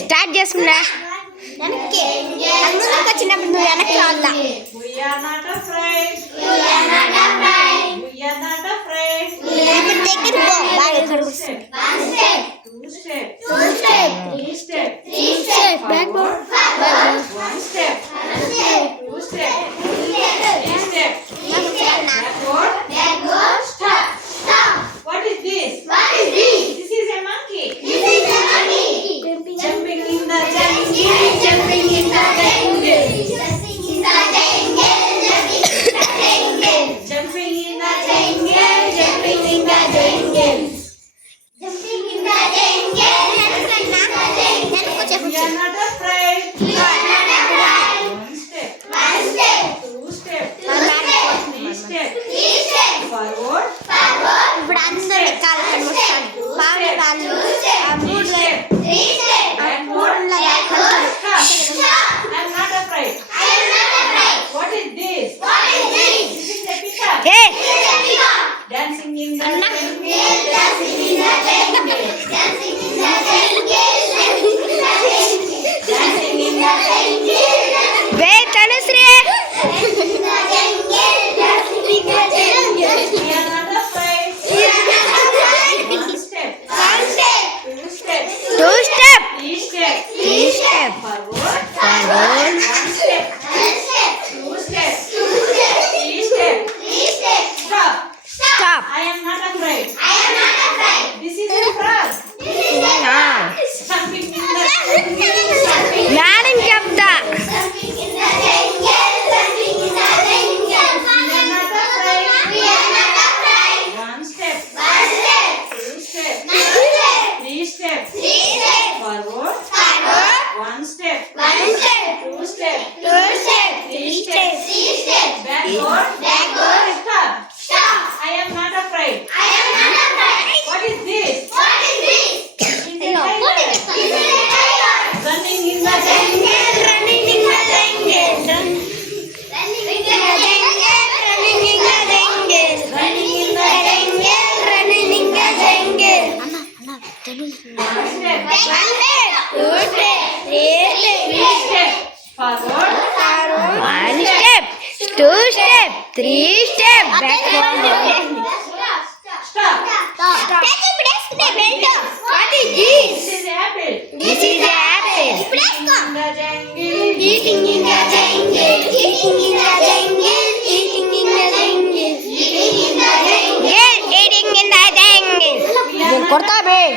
స్టార్ట్ చేసుకున్నా వెనక్కి వచ్చినప్పుడు నువ్వు వెనక్కి రావద్దా ఇప్పుడు దగ్గర పో బాగా కనిపిస్తుంది ఇప్పుడు అందరూ ఎక్కాలి వాళ్ళు One step, two step, three step, backward. Stop. What is this? This is apple. This is the apple. Eating in the jungle, eating in the jungle, eating in the jungle, eating in the jungle, Eating in the jungle. We are not Corta, afraid.